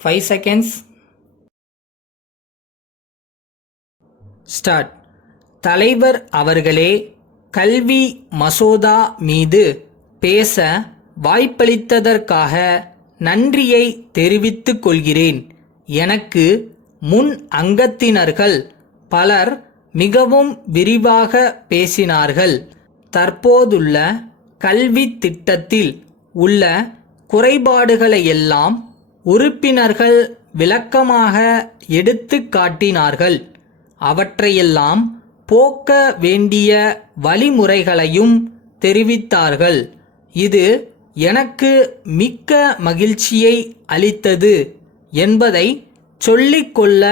5 seconds. Start. தலைவர் அவர்களே, கல்வி மசோதா மீது பேச வாய்ப்பளித்ததற்காக நன்றியை தெரிவித்துக் கொள்கிறேன். எனக்கு முன் அங்கத்தினர்கள் பலர் மிகவும் விரிவாக பேசினார்கள். தற்போதுள்ள கல்வி திட்டத்தில் உள்ள குறைபாடுகளையெல்லாம் உறுப்பினர்கள் விளக்கமாக எடுத்து காட்டினார்கள். அவற்றையெல்லாம் போக்க வேண்டிய வழிமுறைகளையும் தெரிவித்தார்கள். இது எனக்கு மிக்க மகிழ்ச்சியை அளித்தது என்பதை சொல்லிக்கொள்ள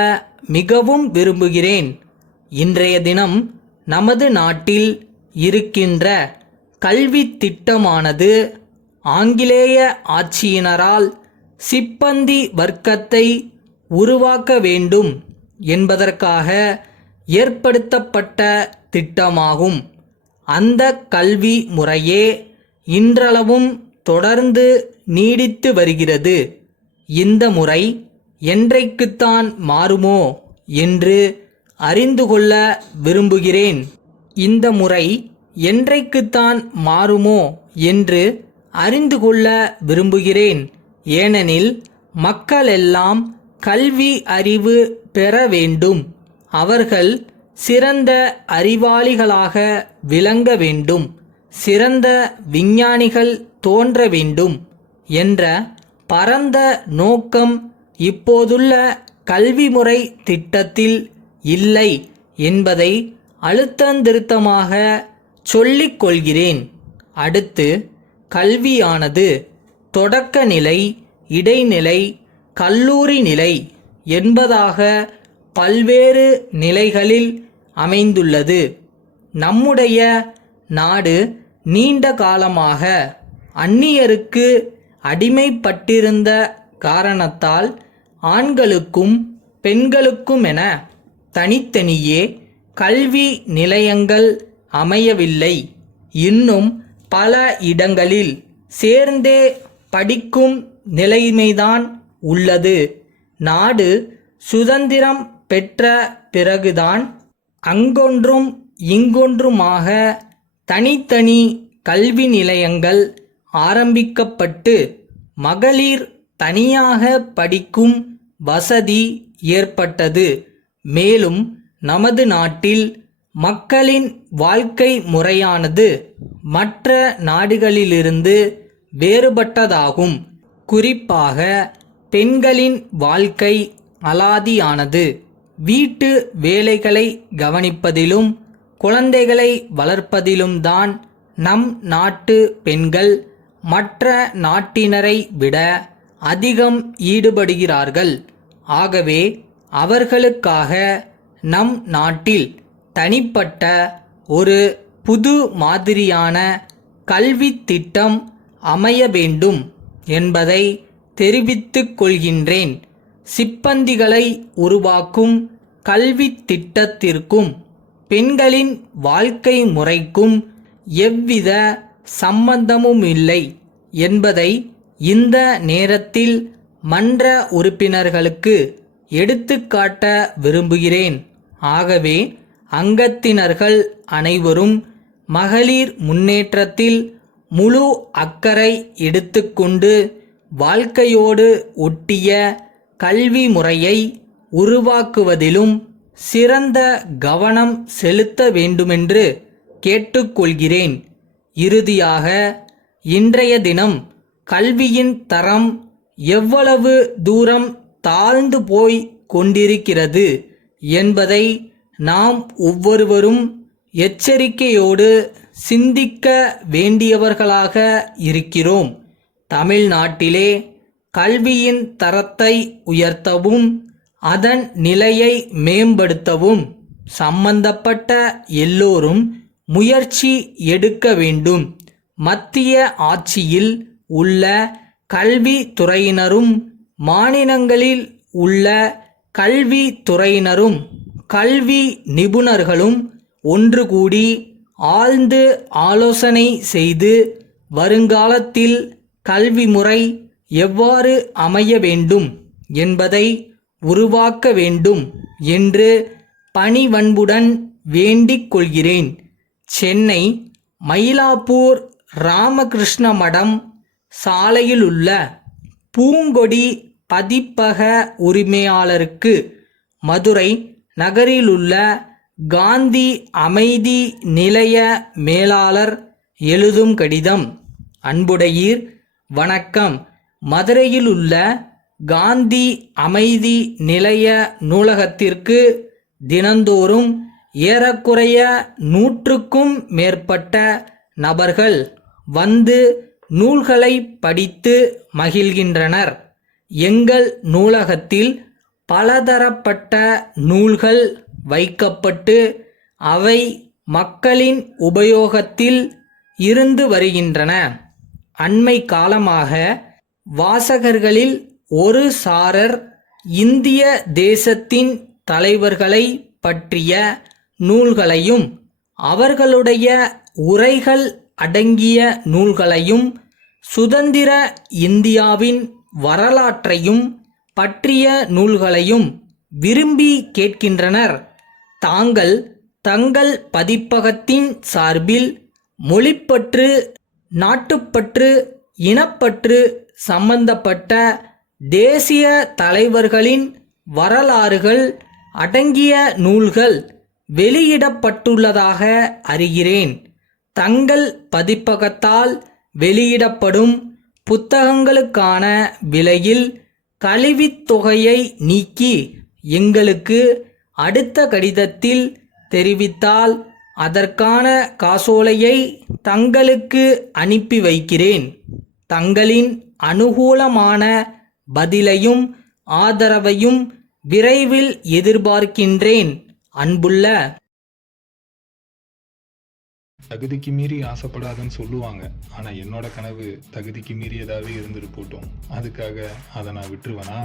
மிகவும் விரும்புகிறேன். இன்றைய தினம் நமது நாட்டில் இருக்கின்ற கல்வி திட்டமானது ஆங்கிலேய ஆட்சியினரால் சிப்பந்தி வர்க்கத்தை உருவாக்க வேண்டும் என்பதற்காக ஏற்படுத்தப்பட்ட திட்டமாகும். அந்த கல்வி முறையே இன்றளவும் தொடர்ந்து நீடித்து வருகிறது. இந்த முறை என்றைக்குத்தான் மாறுமோ என்று அறிந்து கொள்ள விரும்புகிறேன். இந்த முறை என்றைக்குத்தான் மாறுமோ என்று அறிந்து கொள்ள விரும்புகிறேன். ஏனெனில் மக்களெல்லாம் கல்வி அறிவு பெற வேண்டும். அவர்கள் சிறந்த அறிவாளிகளாக விளங்க வேண்டும். சிறந்த விஞ்ஞானிகள் தோன்ற வேண்டும் என்ற பரந்த நோக்கம் இப்போதுள்ள கல்வி முறை திட்டத்தில் இல்லை என்பதை அழுத்தந்திருத்தமாக சொல்லிக் கொள்கிறேன். அடுத்து, கல்வியானது தொடக்க நிலை, இடைநிலை, கல்லூரி நிலை என்பதாக பல்வேறு நிலைகளில் அமைந்துள்ளது. நம்முடைய நாடு நீண்ட காலமாக அந்நியருக்கு அடிமைப்பட்டிருந்த காரணத்தால் ஆண்களுக்கும் பெண்களுக்குமென தனித்தனியே கல்வி நிலையங்கள் அமையவில்லை. இன்னும் பல இடங்களில் சேர்ந்தே படிக்கும் நிலைமைதான் உள்ளது. நாடு சுதந்திரம் பெற்ற பிறகுதான் அங்கொன்றும் இங்கொன்றுமாக தனித்தனி கல்வி நிலையங்கள் ஆரம்பிக்கப்பட்டு மகளிர் தனியாக படிக்கும் வசதி ஏற்பட்டது. மேலும் நமது நாட்டில் மக்களின் வாழ்க்கை முறையானது மற்ற நாடுகளிலிருந்து வேறுபட்டதாகும். குறிப்பாக பெண்களின் வாழ்க்கை அலாதியானது. வீட்டு வேலைகளை கவனிப்பதிலும் குழந்தைகளை வளர்ப்பதிலும் தான் நம் நாட்டு பெண்கள் மற்ற நாட்டினரை விட அதிகம் ஈடுபடுகிறார்கள். ஆகவே அவர்களுக்காக நம் நாட்டில் தனிப்பட்ட ஒரு புது மாதிரியான கல்வி திட்டம் அமைய வேண்டும் என்பதை தெரிவித்துக் கொள்கின்றேன். சிப்பந்திகளை உருவாக்கும் கல்வி திட்டத்திற்கும் பெண்களின் வாழ்க்கை முறைக்கும் எவ்வித சம்பந்தமுமில்லை என்பதை இந்த நேரத்தில் மன்ற உறுப்பினர்களுக்கு எடுத்துக்காட்ட விரும்புகிறேன். ஆகவே அங்கத்தினர்கள் அனைவரும் மகளிர் முன்னேற்றத்தில் முழு அக்கறை எடுத்துக்கொண்டு வாழ்க்கையோடு ஒட்டிய கல்வி முறையை உருவாக்குவதிலும் சிறந்த கவனம் செலுத்த வேண்டுமென்று கேட்டுக்கொள்கிறேன். இறுதியாக, இன்றைய தினம் கல்வியின் தரம் எவ்வளவு தூரம் தாழ்ந்து போய் கொண்டிருக்கிறது என்பதை நாம் ஒவ்வொருவரும் எச்சரிக்கையோடு சிந்திக்க வேண்டியவர்களாக இருக்கிறோம். தமிழ்நாட்டிலே கல்வியின் தரத்தை உயர்த்தவும் அதன் நிலையை மேம்படுத்தவும் சம்பந்தப்பட்ட எல்லோரும் முயற்சி எடுக்க வேண்டும். மத்திய ஆட்சியில் உள்ள கல்வி துறையினரும் மாநிலங்களில் உள்ள கல்வி துறையினரும் கல்வி நிபுணர்களும் ஒன்று கூடி ஆழ்ந்து ஆலோசனை செய்து வருங்காலத்தில் கல்வி முறை எவ்வாறு அமைய வேண்டும் என்பதை உருவாக்க வேண்டும் என்று பணிவன்புடன் வேண்டிக் கொள்கிறேன். சென்னை மயிலாப்பூர் ராமகிருஷ்ண மடம் சாலையிலுள்ள பூங்கொடி பதிப்பக உரிமையாளருக்கு மதுரை நகரிலுள்ள காந்தி அமைதி நிலைய மேலாளர் எழுதும் கடிதம். அன்புடையீர், வணக்கம். மதுரையிலுள்ள காந்தி அமைதி நிலைய நூலகத்திற்கு தினந்தோறும் ஏறக்குறைய 100க்கும் மேற்பட்ட நபர்கள் வந்து நூல்களை படித்து மகிழ்கின்றனர். எங்கள் நூலகத்தில் பலதரப்பட்ட நூல்கள் வைக்கப்பட்டு அவை மக்களின் உபயோகத்தில் இருந்து வருகின்றன. அண்மை காலமாக வாசகர்களில் ஒரு சாரர் இந்திய தேசத்தின் தலைவர்களை பற்றிய நூல்களையும் அவர்களுடைய உரைகள் அடங்கிய நூல்களையும் சுதந்திர இந்தியாவின் வரலாற்றையும் பற்றிய நூல்களையும் விரும்பி கேட்கின்றனர். தாங்கள் தங்கள் பதிப்பகத்தின் சார்பில் மொழிப்பற்று, நாட்டுப்பற்று, இனப்பற்று சம்பந்தப்பட்ட தேசிய தலைவர்களின் வரலாறுகள் அடங்கிய நூல்கள் வெளியிடப்பட்டுள்ளதாக அறிகிறேன். தங்கள் பதிப்பகத்தால் வெளியிடப்படும் புத்தகங்களுக்கான விலையில் கழிவுத் தொகையை நீக்கி எங்களுக்கு அடுத்த கடிதத்தில் தெரிவித்தால் அதற்கான காசோலையை தங்களுக்கு அனுப்பி வைக்கிறேன். தங்களின் அனுகூலமான பதிலையும் ஆதரவையும் விரைவில் எதிர்பார்க்கின்றேன். அன்புள்ள தகுதிக்கு மீறி ஆசைப்படாதுன்னு சொல்லுவாங்க. ஆனா என்னோட கனவு தகுதிக்கு மீறியதாவே இருந்துட்டு போட்டோம். அதுக்காக அதை நான் விட்டுருவேனா?